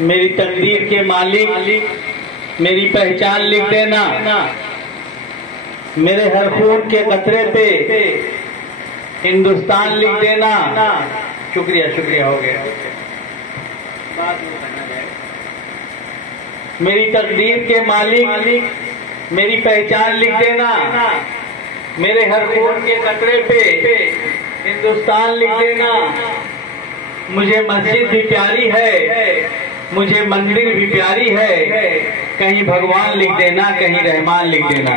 मेरी तकदीर के मालिक मेरी पहचान लिख देना, मेरे हर खून के कतरे पे हिंदुस्तान लिख देना। शुक्रिया शुक्रिया, हो गया। मेरी तकदीर के मालिक मेरी पहचान लिख देना, मेरे हर खून के कतरे पे हिंदुस्तान लिख देना। मुझे मस्जिद भी प्यारी है, मुझे मंदिर भी प्यारी है, कहीं भगवान लिख देना, कहीं रहमान लिख देना।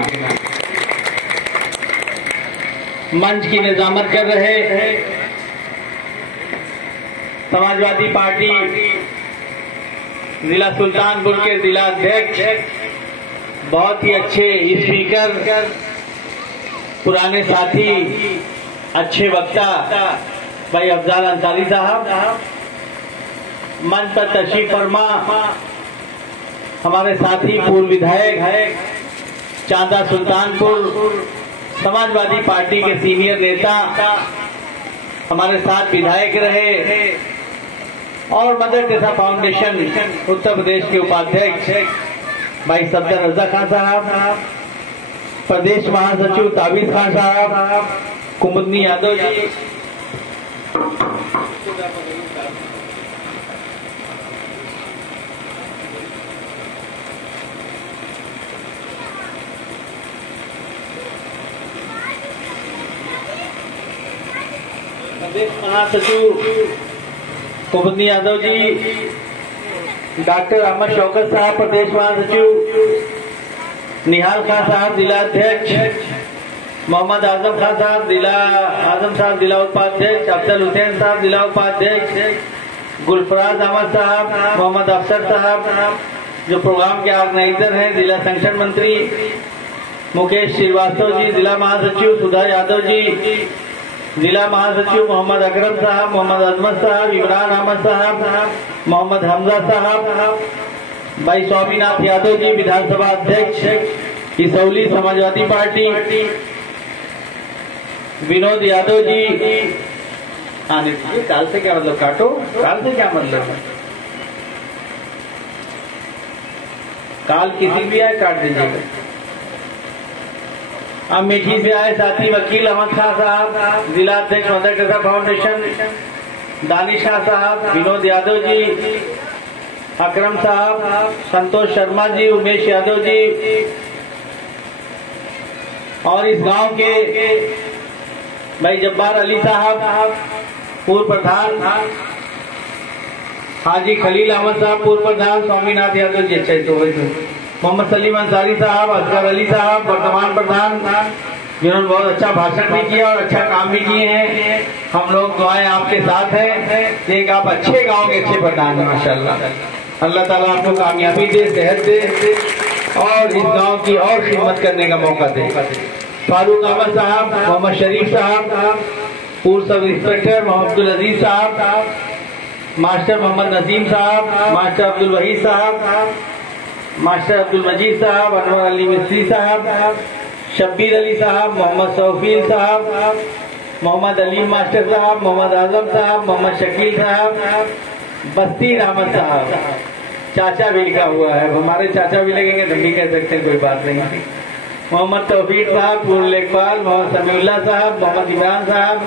मंच की निजामत कर रहे समाजवादी पार्टी जिला सुल्तानपुर के जिला अध्यक्ष, बहुत ही अच्छे स्पीकर, पुराने साथी, अच्छे वक्ता भाई अफजाल अंसारी साहब, मंच पर तशरीफ फरमा हमारे साथी पूर्व विधायक चांदा सुल्तानपुर, समाजवादी पार्टी के सीनियर नेता, हमारे साथ विधायक रहे और mother Teresa foundation Uttar Pradesh के उपाध्यक्ष भाई सफदर रजा खान साहब, प्रदेश महासचिव ताबिज खान साहब, कुमुदनी यादव जी, प्रदेश महासचिव कुमुदनी यादव जी, डॉक्टर अहमद शौकत साहब प्रदेश महासचिव, निहाल खान साहब जिला अध्यक्ष, मोहम्मद आजम खान साहब जिला उपाध्यक्ष, अफजल हुसैन साहब जिला उपाध्यक्ष, गुलफराज अहमद साहब, मोहम्मद अफसर साहब जो प्रोग्राम के ऑर्गेनाइजर हैं, जिला संगठन मंत्री, मुकेश श्रीवास्तव जी जिला महासचिव, सुधा यादव जी जिला महासचिव, मोहम्मद अकरम साहब, मोहम्मद अजमत साहब, इमरान अहमद साहब, मोहम्मद हमजा साहब, भाई स्वामीनाथ यादव जी विधानसभा अध्यक्ष इसौली समाजवादी पार्टी, विनोद यादव जी। आने दीजिए, काल से क्या मतलब, काटो, काल से क्या मतलब है, काल किसी भी आए काट दीजिएगा। अमेठी से आए साथी वकील अहमद खान साहब जिला अध्यक्ष mother Teresa foundation, Danish Shah साहब, विनोद यादव जी, अकरम साहब, संतोष शर्मा जी, उमेश यादव जी और इस गांव के भाई जब्बार अली साहब पूर्व प्रधान, हाजी खलील अहमद साहब पूर्व प्रधान, स्वामीनाथ यादव जी, अच्छा तो मोहम्मद सलीम अंसारी साहब, असगर अली साहब वर्तमान प्रधान, जिन्होंने बहुत अच्छा भाषण भी किया और अच्छा काम भी किए हैं। हम लोग दुआएं आपके साथ हैं। एक आप अच्छे गांव के अच्छे प्रधान हैं माशाल्लाह। अल्लाह ताला आपको कामयाबी दे, सेहत दे और इस गांव की और खिदमत करने का मौका दे। फारूक अहमद साहब, मोहम्मद शरीफ साहब, पूर्व सब इंस्पेक्टर मोहम्मद अब्दुल अजीज साहब, मास्टर मोहम्मद नसीम साहब, मास्टर अब्दुल वहीद साहब, मास्टर अब्दुल मजीद साहब, अनवर अली मिस्त्री साहब, शब्बीर अली साहब, मोहम्मद सौफील साहब, मोहम्मद अलीम मास्टर साहब, मोहम्मद आजम साहब, मोहम्मद शकील साहब, बस्ती अहमद साहब, चाचा भी लिखा हुआ है, हमारे चाचा भी लगेंगे तो भी कह सकते हैं, कोई बात नहीं। मोहम्मद तौफीक साहब, पूर्व लेखपाल, मोहम्मद समीउल्लाह साहब, मोहम्मद इमरान साहब,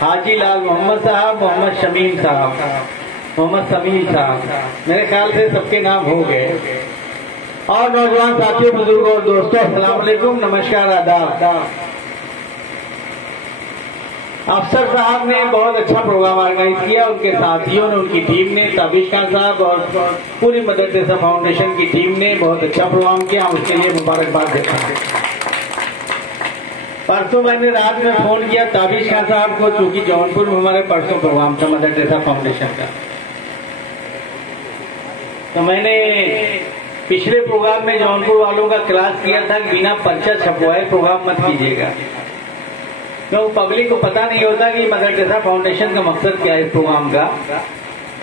हाजी लाल मोहम्मद साहब, मोहम्मद शमीम साहब, मोहम्मद समीम साहब, मेरे ख्याल से सबके नाम हो गए। और नौजवान साथियों, बुजुर्गों और दोस्तों, अस्सलाम वालेकुम, नमस्कार, आदाब। अफसर साहब ने बहुत अच्छा प्रोग्राम ऑर्गेनाइज किया, उनके साथियों ने, उनकी टीम ने, ताबिश खान साहब और पूरी मदर टेरेसा फाउंडेशन की टीम ने बहुत अच्छा प्रोग्राम किया, हम उसके लिए मुबारकबाद देता हूं। परसों मैंने रात में फोन किया ताबिश खान साहब को, चूंकि जौनपुर में हमारे परसों प्रोग्राम था मदर टेरेसा फाउंडेशन का, तो मैंने पिछले प्रोग्राम में जौनपुर वालों का क्लास किया था, बिना पर्चा छपवाए प्रोग्राम मत कीजिएगा, क्यों पब्लिक को पता नहीं होता कि मदर टेरेसा फाउंडेशन का मकसद क्या है इस प्रोग्राम का,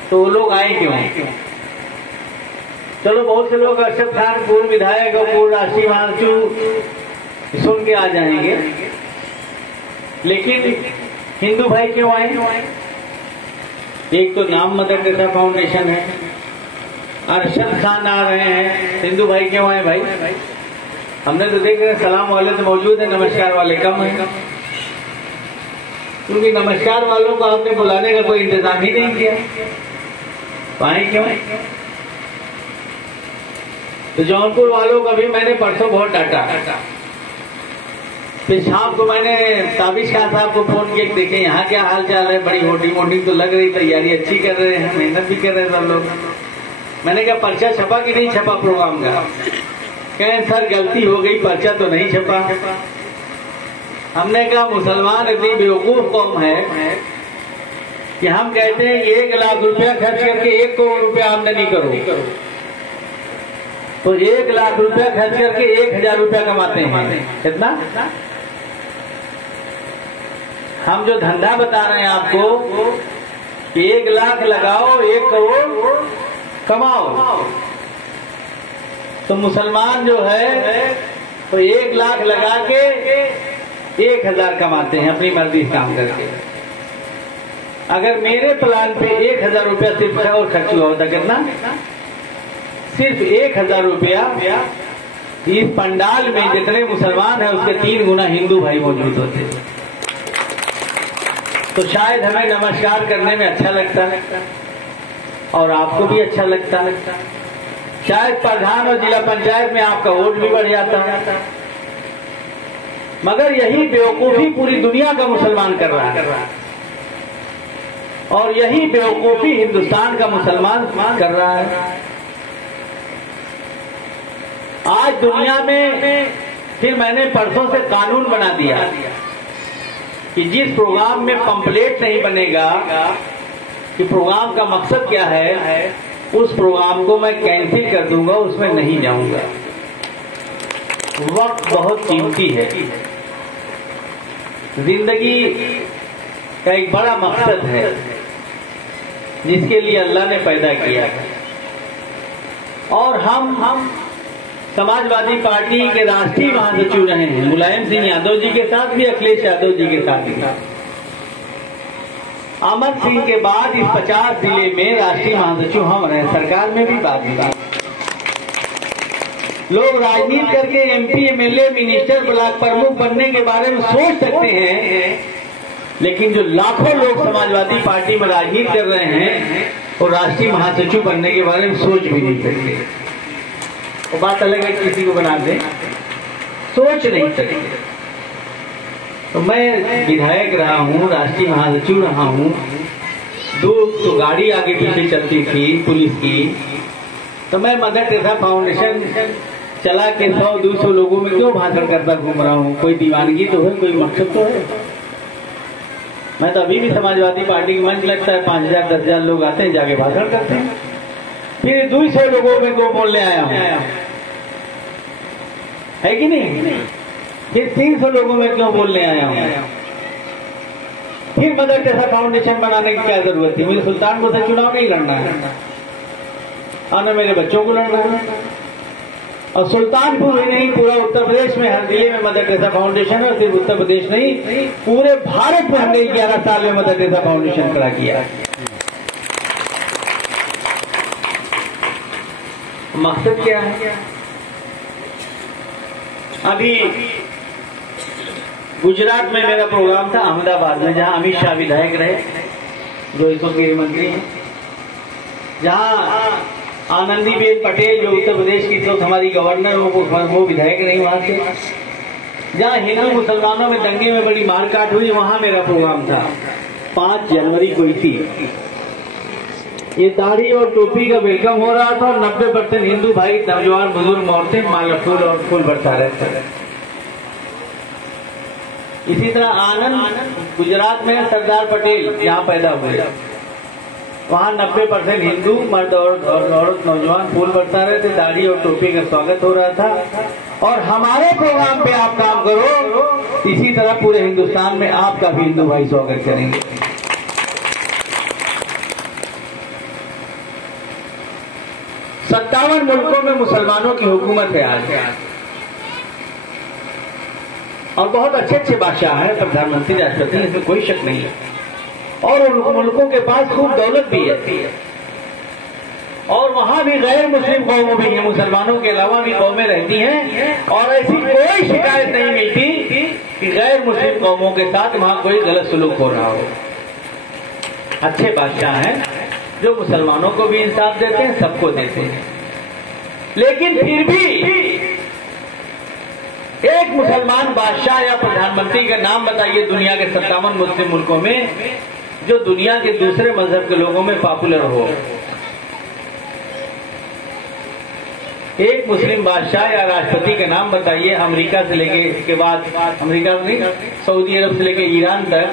तो वो लोग आए क्यों। चलो बहुत से लोग अरशद खान पूर्व विधायक और पूर्व राष्ट्रीय महासचिव सुन के आ जाएंगे, लेकिन हिंदू भाई क्यों आए? एक तो नाम मदर टेरेसा फाउंडेशन है, अरशद खान आ रहे हैं, हिंदू भाई क्यों आए भाई? हमने तो देख रहे सलाम वाले तो मौजूद है, नमस्कार वाले कम है, क्योंकि नमस्कार वालों को आपने बुलाने का कोई इंतजाम ही नहीं किया। आए क्यों? तो जौनपुर वालों का भी मैंने परसों बहुत डांटा, फिर शाम को मैंने ताबिश खान साहब को फोन किया, देखे यहाँ क्या हाल चाल है, बड़ी होर्डिंग वोटिंग तो लग रही, तैयारी अच्छी कर रहे हैं, मेहनत भी कर रहे हैं सब लोग। मैंने कहा पर्चा छपा कि नहीं छपा प्रोग्राम का? कहें सर गलती हो गई, पर्चा तो नहीं छपा। हमने कहा मुसलमान इतनी बेवकूफ कौम है कि हम कहते हैं 1 लाख रुपया खर्च करके 1 करोड़ रुपया आमदनी करो, तो 1 लाख रुपया खर्च करके 1000 रुपया कमाते हैं। कितना? हम जो धंधा बता रहे हैं आपको कि 1 लाख लगाओ 1 करोड़ कमाओ, तो मुसलमान जो है तो 1 लाख लगा के 1000 कमाते हैं अपनी मर्जी से काम करके। अगर मेरे प्लान पे 1000 रुपया सिर्फ और खर्च हुआ होता, कितना? सिर्फ 1000 रुपया इस पंडाल में जितने मुसलमान हैं उसके 3 गुना हिंदू भाई मौजूद होते, तो शायद हमें नमस्कार करने में अच्छा लगता और आपको भी अच्छा लगता, शायद प्रधान और जिला पंचायत में आपका वोट भी बढ़ जाता। मगर यही बेवकूफी पूरी दुनिया का मुसलमान कर रहा है, और यही बेवकूफी हिंदुस्तान का मुसलमान कर रहा है। आज दुनिया में फिर मैंने परसों से कानून बना दिया कि जिस प्रोग्राम में पंपलेट नहीं बनेगा कि प्रोग्राम का मकसद क्या है, उस प्रोग्राम को मैं कैंसिल कर दूंगा, उसमें नहीं जाऊंगा। वक्त बहुत कीमती है, जिंदगी का एक बड़ा मकसद है जिसके लिए अल्लाह ने पैदा किया है। और हम समाजवादी पार्टी के राष्ट्रीय महासचिव रहे हैं, मुलायम सिंह यादव जी के साथ भी, अखिलेश यादव जी के साथ भी। अमर सिंह के बाद इस 50 जिले में राष्ट्रीय महासचिव हम रहे, सरकार में भी बात हुई। लोग राजनीति करके एमपी, एमएलए, मिनिस्टर, ब्लॉक प्रमुख बनने के बारे में सोच सकते हैं, लेकिन जो लाखों लोग समाजवादी पार्टी में राजनीति कर रहे हैं वो राष्ट्रीय महासचिव बनने के बारे में सोच भी नहीं सकते। वो बात अलग है किसी को बना दें, सोच नहीं सकते। तो मैं विधायक रहा हूँ, राष्ट्रीय महासचिव रहा हूँ, 2 तो गाड़ी आगे पीछे चलती थी पुलिस की, तो मैं मदर टेरेसा फाउंडेशन चला के 100-200 लोगों में क्यों भाषण करता घूम रहा हूँ? कोई दीवानगी तो है, कोई मकसद तो है। मैं तो अभी भी समाजवादी पार्टी की मंच लगता है, 5000-10,000 लोग आते हैं, जाके भाषण करते हैं। फिर 200 लोगों में को बोलने आया हूँ, है कि नहीं? फिर 300 लोगों में क्यों बोलने आया हूँ? फिर मदर टेरेसा फाउंडेशन बनाने की क्या जरूरत थी? मुझे सुल्तानपुर से चुनाव नहीं लड़ना है और न मेरे बच्चों को लड़ना है। और सुल्तानपुर ही नहीं, पूरा उत्तर प्रदेश में हर जिले में मदर टेरेसा फाउंडेशन है। और सिर्फ उत्तर प्रदेश नहीं, पूरे भारत में हमने 11 साल में मदर टेरेसा फाउंडेशन खड़ा किया। मकसद क्या है? अभी गुजरात में मेरा प्रोग्राम था, अहमदाबाद में, जहां अमित शाह विधायक रहे, जो इस वक्त गृह मंत्री हैं, जहां आनंदीबेन पटेल जो उत्तर प्रदेश की तो हमारी गवर्नर वो विधायक नहीं वहां से, जहां हिंदू मुसलमानों में दंगे में बड़ी मारकाट हुई, वहां मेरा प्रोग्राम था। 5 जनवरी को थी, ये दाढ़ी और टोपी का वेलकम हो रहा था और 90% हिंदू भाई, नौजवान, बुजुर्ग औरतें माला फूल और फूल बरसा रहे थे। इसी तरह आनंद गुजरात में सरदार पटेल जहाँ पैदा हुए, वहाँ 90% हिंदू मर्द और औरत, नौजवान फूल बरसा रहे थे, दाढ़ी और टोपी का स्वागत हो रहा था। और हमारे प्रोग्राम पे आप काम करो, इसी तरह पूरे हिंदुस्तान में आपका भी हिंदू भाई स्वागत करेंगे। 57 मुल्कों में मुसलमानों की हुकूमत है आज, और बहुत अच्छे अच्छे बादशाह हैं, प्रधानमंत्री, राष्ट्रपति, इसमें कोई शक नहीं है। और उन मुल्कों के पास खूब दौलत भी है, और वहां भी गैर मुस्लिम कौमें भी हैं, मुसलमानों के अलावा भी कौमें रहती हैं, और ऐसी कोई शिकायत नहीं मिलती कि गैर मुस्लिम कौमों के साथ वहां कोई गलत सुलूक हो रहा हो। अच्छे बादशाह हैं जो मुसलमानों को भी इंसाफ देते हैं, सबको देते हैं। लेकिन फिर भी एक मुसलमान बादशाह या प्रधानमंत्री का नाम बताइए दुनिया के 57 मुस्लिम मुल्कों में, जो दुनिया के दूसरे मजहब के लोगों में पॉपुलर हो। एक मुस्लिम बादशाह या राष्ट्रपति का नाम बताइए, अमेरिका से लेके, इसके बाद अमेरिका नहीं, सऊदी अरब से लेके ईरान तक,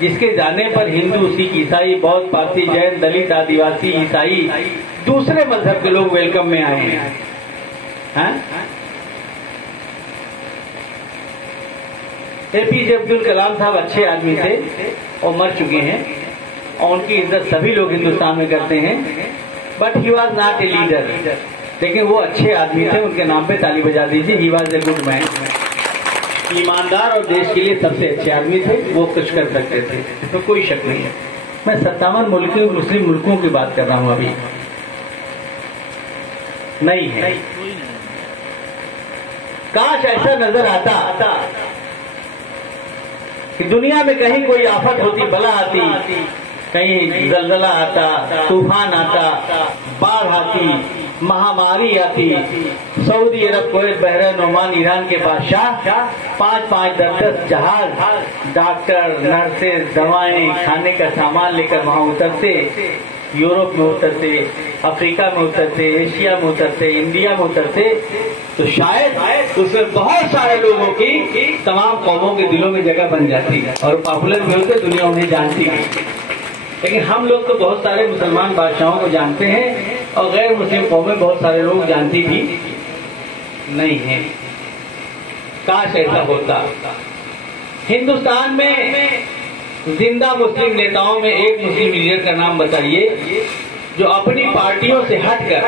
जिसके जाने पर हिंदू, सिख, ईसाई, बौद्ध, पारसी, जैन, दलित, आदिवासी, ईसाई, दूसरे मजहब के लोग वेलकम में आए हैं। एपीजे अब्दुल कलाम साहब अच्छे आदमी थे और मर चुके हैं, और उनकी इज्जत सभी लोग हिंदुस्तान में करते हैं, but he was not a leader. लेकिन वो अच्छे आदमी थे, उनके नाम पे ताली बजा दीजिए। He was a good man, ईमानदार और देश के लिए सबसे अच्छे आदमी थे, वो कुछ कर सकते थे, इसमें कोई शक नहीं है। मैं 57 मुस्लिम मुल्कों की बात कर रहा हूं, अभी नहीं है। काश ऐसा नजर आता कि दुनिया में कहीं कोई आफत होती, बला आती, कहीं जलजला आता, तूफान आता, बाढ़ आती, महामारी आती, सऊदी अरब, कुवैत, बहरीन, ओमान, ईरान के बादशाह 5-5, 10-10 जहाज, डॉक्टर, नर्सेज, दवाएं, खाने का सामान लेकर वहां उतरते, यूरोप में उतरते, अफ्रीका में उतरते, एशिया में उतरते, इंडिया में उतरते, तो शायद उसमें बहुत सारे लोगों की, तमाम कौमों के दिलों में जगह बन जाती और पॉपुलर भी होते, दुनिया उन्हें जानती है। लेकिन हम लोग तो बहुत सारे मुसलमान बादशाहों को जानते हैं, और गैर मुस्लिम कौमें बहुत सारे लोग जानती भी नहीं है। काश ऐसा होता। हिंदुस्तान में जिंदा मुस्लिम नेताओं में एक मुस्लिम लीडर का नाम बताइए जो अपनी पार्टियों से हटकर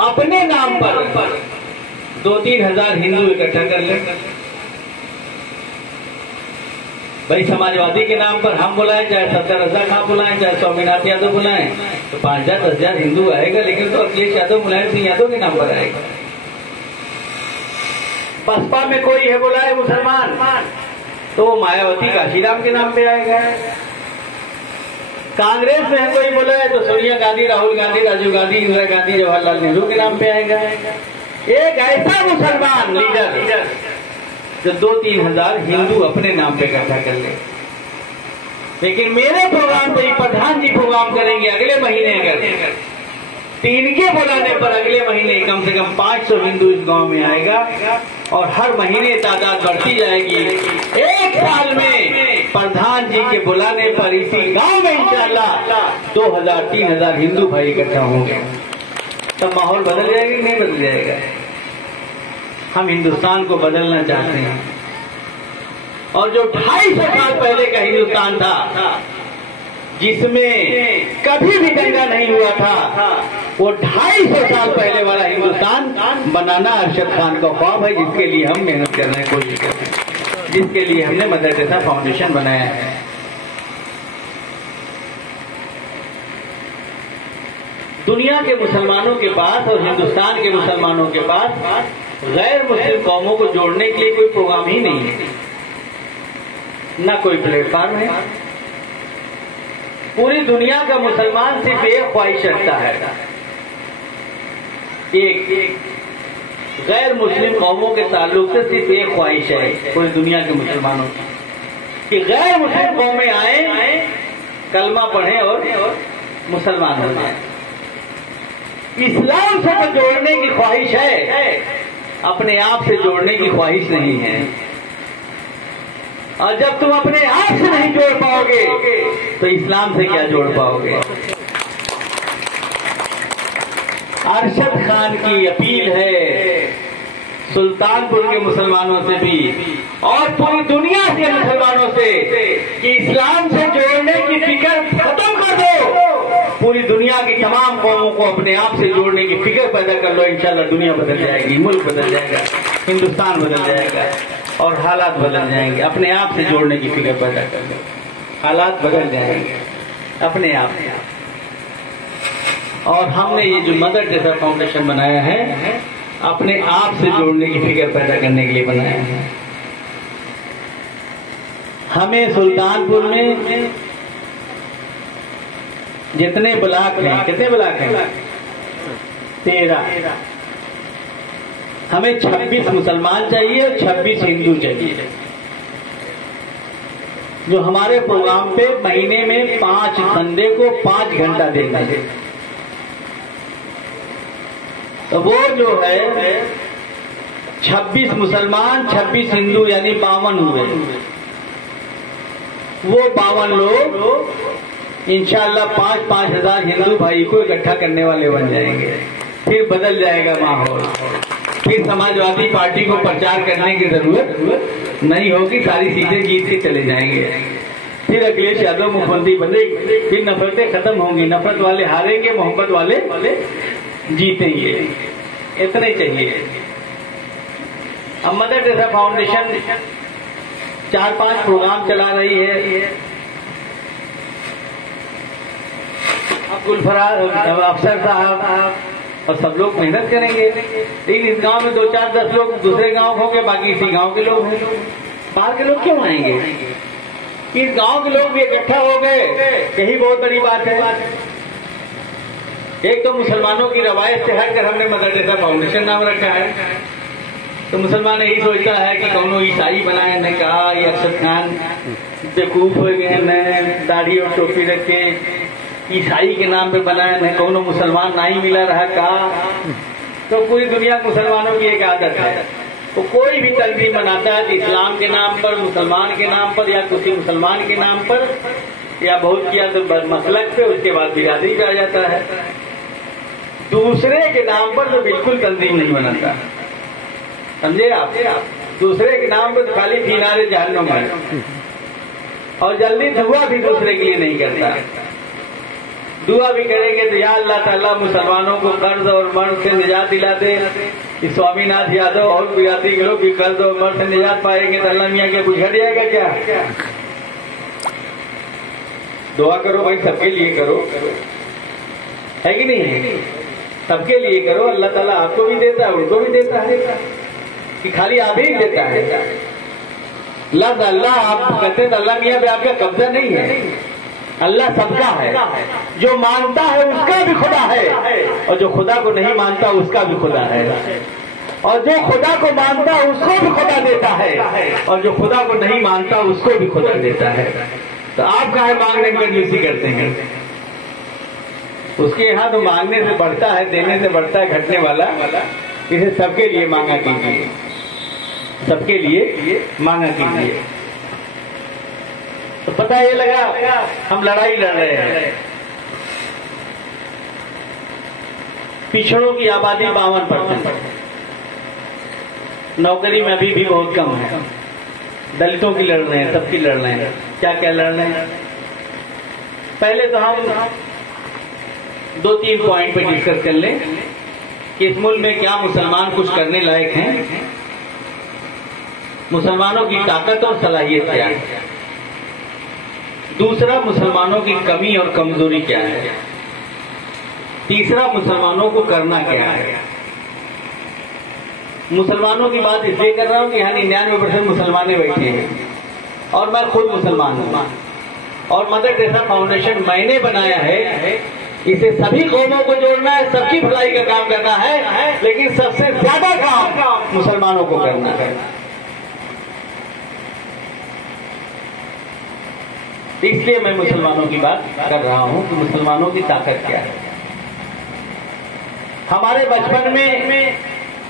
अपने नाम पर 2-3 हजार हिंदू इकट्ठा कर ले। भाई समाजवादी के नाम पर हम बुलाएं, चाहे सत्तर रजा खां बुलाएं, चाहे स्वामीनाथ यादव बुलाएं, तो 5,000-10,000 हिंदू आएगा, लेकिन तो अखिलेश यादव, मुलायम सिंह यादव के नाम पर आएगा। बसपा में कोई है बुलाए मुसलमान, तो मायावती काशीराम के नाम पे आएगा। कांग्रेस में है कोई बुलाए तो सोनिया गांधी, राहुल गांधी, राजीव गांधी, इंदिरा गांधी, जवाहरलाल नेहरू के नाम पे आएगा। एक ऐसा मुसलमान लीडर जो 2-3 हजार हिंदू अपने नाम पे इकट्ठा कर ले। लेकिन मेरे प्रोग्राम पे प्रधान जी प्रोग्राम करेंगे अगले महीने, अगर इनके बुलाने पर अगले महीने कम से कम 500 हिंदू इस गांव में आएगा, और हर महीने तादाद बढ़ती जाएगी। एक साल में प्रधान जी के बुलाने पर इसी गांव में इंशाअल्लाह 2,000-3,000 हिंदू भाई इकट्ठा होंगे। तब माहौल बदल जाएगा कि नहीं बदल जाएगा? हम हिंदुस्तान को बदलना चाहते हैं, और जो 250 साल पहले का हिंदुस्तान था, जिसमें कभी भी दंगा नहीं हुआ था, वो 250 साल पहले वाला हिंदुस्तान बनाना अरशद खान का ख्वाब है, जिसके लिए हम मेहनत कर रहे हैं, कोशिश कर रहे हैं, जिसके लिए हमने मदर टेरेसा फाउंडेशन बनाया है। दुनिया के मुसलमानों के पास और हिंदुस्तान के मुसलमानों के पास गैर मुस्लिम कौमों को जोड़ने के लिए कोई प्रोग्राम ही नहीं है, न कोई प्लेटफॉर्म है। पूरी दुनिया का मुसलमान सिर्फ एक ख्वाहिश रखता है, एक गैर मुस्लिम कौमों के ताल्लुक से सिर्फ एक ख्वाहिश है पूरी दुनिया के मुसलमानों की, कि गैर मुस्लिम कौमें आए, कलमा पढ़ें और मुसलमान हो जाए। इस्लाम से तो जोड़ने की ख्वाहिश है, अपने आप से जोड़ने की ख्वाहिश नहीं है। और जब तुम अपने आप से नहीं जोड़ पाओगे तो इस्लाम से क्या जोड़ पाओगे? अरशद खान की अपील है सुल्तानपुर के मुसलमानों से भी और पूरी दुनिया के मुसलमानों से कि इस्लाम से जोड़ने की फिक्र खत्म पूरी दुनिया की तमाम कौमों को अपने आप से जोड़ने की फिक्र पैदा कर लो, इंशाल्लाह दुनिया बदल जाएगी, मुल्क बदल जाएगा, हिंदुस्तान बदल जाएगा और हालात बदल जाएंगे। अपने आप से जोड़ने की फिक्र पैदा कर लो, हालात बदल जाएंगे अपने आप से। और हमने ये जो मदर टेरेसा फाउंडेशन बनाया है अपने आप से जोड़ने की फिक्र पैदा करने के लिए बनाया है। हमें सुल्तानपुर में जितने ब्लॉक हैं, कितने ब्लॉक हैं? 13। हमें 26 मुसलमान चाहिए और 26 हिंदू चाहिए, जो हमारे प्रोग्राम पे महीने में 5 संडे को 5 घंटा देंगे। तो वो जो है 26 मुसलमान 26 हिंदू यानी 52 हुए। वो 52 लोग इंशाअल्लाह 5-5 हजार हिंदू भाई को इकट्ठा करने वाले बन जाएंगे। फिर बदल जाएगा माहौल, फिर समाजवादी पार्टी को प्रचार करने की जरूरत नहीं होगी, सारी सीटें जीत के चले जाएंगे। फिर अखिलेश यादव मुख्यमंत्री बनेंगे, फिर नफरतें खत्म होंगी, नफरत वाले हारेंगे, मोहब्बत वाले जीतेंगे। इतना ही चाहिए। अब मदर टेरेसा फाउंडेशन 4-5 प्रोग्राम चला रही है। गुलफराज अफसर साहब और सब लोग मेहनत करेंगे, लेकिन इस गांव में 2-4-10 लोग दूसरे गांव होंगे, बाकी इसी गांव के लोग हैं। बाहर के लोग क्यों आएंगे? इस गांव के लोग भी इकट्ठा हो गए, यही बहुत बड़ी बात है। एक तो मुसलमानों की रवायत से हटकर हमने मदर टेरेसा फाउंडेशन नाम रखा है। तो मुसलमान यही सोचता है कि कौनो ईसाई बनाए, ने कहा ये अरशद खान बेवकूफ हो गए, न दाढ़ी और टोपी रखे ईसाई के नाम पे बनाया, न कौनो मुसलमान नहीं मिला रहा कहा। तो पूरी दुनिया मुसलमानों की एक आदत है, तो कोई भी तंजीम बनाता है इस्लाम के नाम पर, मुसलमान के नाम पर या किसी मुसलमान के नाम पर, या बहुत किया तो मसलक पे, उसके बाद बिरादरी पे आ जाता है। दूसरे के नाम पर तो बिल्कुल तंजीम नहीं बनाता, समझे आप? दूसरे के नाम पर खाली किनारे जहन्नुम है, और जल्दी दुआ भी दूसरे के लिए नहीं करता। दुआ भी करेंगे तो या अल्लाह ताला मुसलमानों को कर्ज और मर्ज से निजात दिला दे। इस स्वामीनाथ यादव और बिरादरी के लोग भी कर्ज और मर्ज से निजात पाएंगे तो अल्लाह मियाँ क्या कुछ हट जाएगा क्या? दुआ करो भाई, सबके लिए करो, है कि नहीं है? सबके लिए करो, अल्लाह ताला आपको भी देता है, उनको भी देता है, कि खाली आप ही देता है। लफ्ज अल्लाह आप कहते हैं, अल्लाह मियाँ पे आपका कब्जा नहीं है, अल्लाह सबका है। जो मानता है उसका भी खुदा है, और जो खुदा को नहीं मानता उसका भी खुदा है, और जो खुदा को मानता है उसको भी खुदा देता है, और जो खुदा को नहीं मानता उसको भी खुदा देता है। तो आप काहे मांगने की कंजूसी करते हैं? उसके यहाँ तो मांगने से बढ़ता है, देने से बढ़ता है घटने वाला। इसे सबके लिए मांगा कीजिए, सबके लिए मांगा कीजिए। तो पता ये लगा हम लड़ाई लड़ रहे हैं। पिछड़ों की आबादी 52%, नौकरी में अभी भी बहुत कम है। दलितों की लड़ रहे हैं, सबकी लड़ रहे हैं। क्या क्या लड़ रहे हैं? पहले तो हम 2-3 पॉइंट पे डिस्कस कर लें कि इस मुल्क में क्या मुसलमान कुछ करने लायक हैं, मुसलमानों की ताकत और सलाहियत क्या है। दूसरा, मुसलमानों की कमी और कमजोरी क्या है। तीसरा, मुसलमानों को करना क्या है। मुसलमानों की बात इसलिए कर रहा हूं कि यहाँ 99% मुसलमाने बैठे हैं, और मैं खुद मुसलमान हूं। और मदर टेरेसा फाउंडेशन मैंने बनाया है, इसे सभी कौमों को जोड़ना है, सबकी भलाई का काम करना है, लेकिन सबसे ज्यादा काम मुसलमानों को करना है। इसलिए मैं मुसलमानों की बात कर रहा हूं कि मुसलमानों की ताकत क्या है। हमारे बचपन में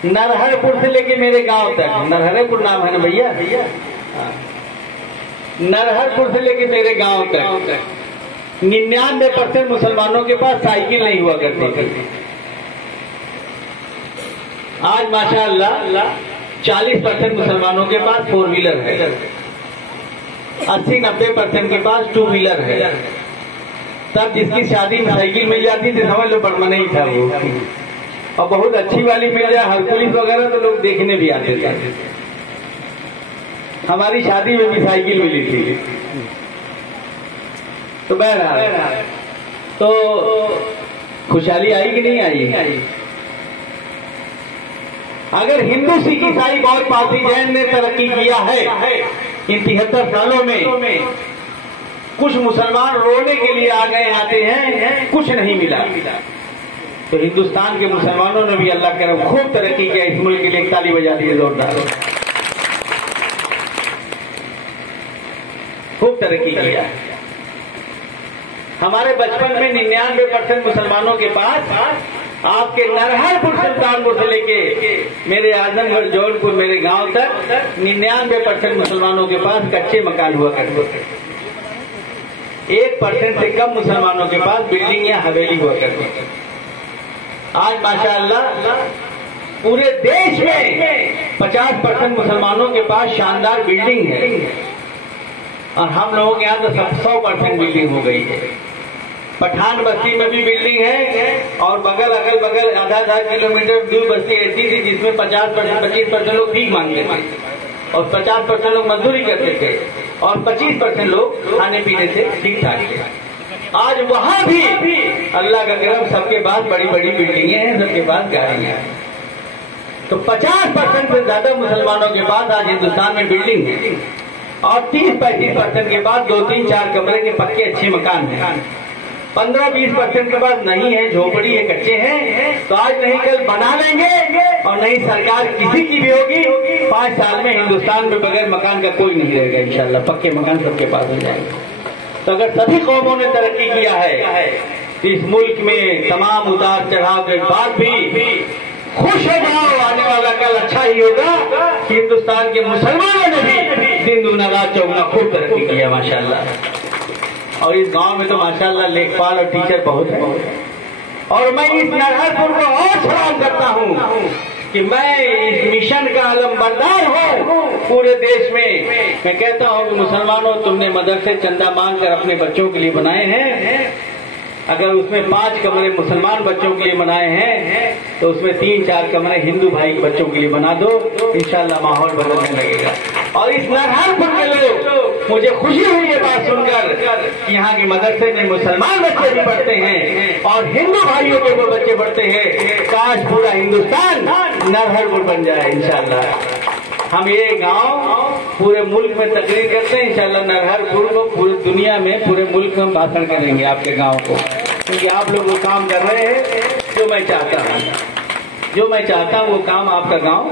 नरहरपुर से लेके मेरे गांव तक, नरहरपुर नाम है ना भैया, नरहरपुर से लेके मेरे गांव तक 99% मुसलमानों के पास साइकिल नहीं हुआ करती थी। आज माशाअल्लाह 40% मुसलमानों के पास 4 व्हीलर है, 80-90% के पास 2 व्हीलर है। तब जिसकी शादी में साइकिल मिल जाती थी समझ लो बड़मना ही था वो, और बहुत अच्छी वाली मिल जाए हरकुलिस वगैरह तो लोग देखने भी आते थे। हमारी शादी में भी साइकिल मिली थी। तो बहरहाल तो खुशहाली आई कि नहीं आई? अगर हिंदू सिख ईसाई बौद्ध पारसी जैन ने तरक्की किया है इन 73 सालों में, कुछ मुसलमान रोने के लिए आ गए आते हैं, कुछ नहीं मिला। तो हिंदुस्तान के मुसलमानों ने भी अल्लाह करम खूब तरक्की किया। इस मुल्क के लिए एक ताली बजा दी जोरदार, खूब तरक्की किया। हमारे बचपन में 99% मुसलमानों के पास आपके नरहरपुर सुल्तानपुर से लेके मेरे आजमगढ़ जौनपुर मेरे गांव तक 99% मुसलमानों के पास कच्चे मकान हुआ करते थे। 1% से कम मुसलमानों के पास बिल्डिंग या हवेली हुआ करती थी। आज माशाअल्लाह पूरे देश में 50% मुसलमानों के पास शानदार बिल्डिंग है, और हम लोगों के यहाँ तो 100% बिल्डिंग हो गई है। पठान बस्ती में भी बिल्डिंग है, और बगल अगल बगल आधा किलोमीटर दूर बस्ती ऐसी थी जिसमें 50% 25% लोग भीख मांगते थे, और 50% लोग मजदूरी करते थे, और 25% लोग खाने पीने से ठीक ठाक थे। आज वहां भी अल्लाह का करम सबके पास बड़ी बड़ी बिल्डिंगें हैं, सबके पास गाड़ियां हैं। तो 50% से ज्यादा मुसलमानों के पास आज हिंदुस्तान में बिल्डिंग है, और 30-35% के पास 2-3-4 कमरे के पक्के अच्छे मकान हैं। 15-20% के पास नहीं है, झोपड़ी है, कच्चे हैं। तो आज नहीं कल बना लेंगे, और नहीं सरकार किसी की भी होगी, 5 साल में हिंदुस्तान में बगैर मकान का कोई नहीं रहेगा इंशाल्लाह। पक्के मकान सबके पास हो जाएंगे। तो अगर सभी कौमों ने तरक्की किया है, इस मुल्क में तमाम उतार चढ़ाव के बाद भी खुश हो जाओ, आने वाला कल अच्छा ही होगा। हिंदुस्तान के मुसलमानों ने भी दिन दूना रात चौगुना खूब तरक्की किया माशाल्लाह। और इस गांव में तो माशाल्लाह लेखपाल और टीचर बहुत है। और मैं इस नरहरपुर को और सलाम करता हूँ कि मैं इस मिशन का अलमबरदार हूँ पूरे देश में। मैं कहता हूँ कि मुसलमानों, तुमने मदरसे चंदा मांग कर अपने बच्चों के लिए बनाए हैं, अगर उसमें 5 कमरे मुसलमान बच्चों के लिए बनाए हैं तो उसमें 3-4 कमरे हिंदू भाई के बच्चों के लिए बना दो, इंशाल्लाह माहौल बदलने लगेगा। और इस नरहरपुर के लोग, मुझे खुशी हुई ये बात सुनकर कि यहाँ के मदरसे में मुसलमान बच्चे भी पढ़ते हैं और हिंदू भाइयों के बच्चे पढ़ते हैं। काश पूरा हिंदुस्तान नरहरपुर बन जाए इंशाल्लाह। हम ये गांव पूरे मुल्क में तकरीर करते हैं, इंशाल्लाह नरहरपुर को पूरी दुनिया में, पूरे मुल्क में हम भाषण करेंगे आपके गांव को, क्योंकि आप लोग वो काम कर रहे हैं जो मैं चाहता हूँ। वो काम आपका गांव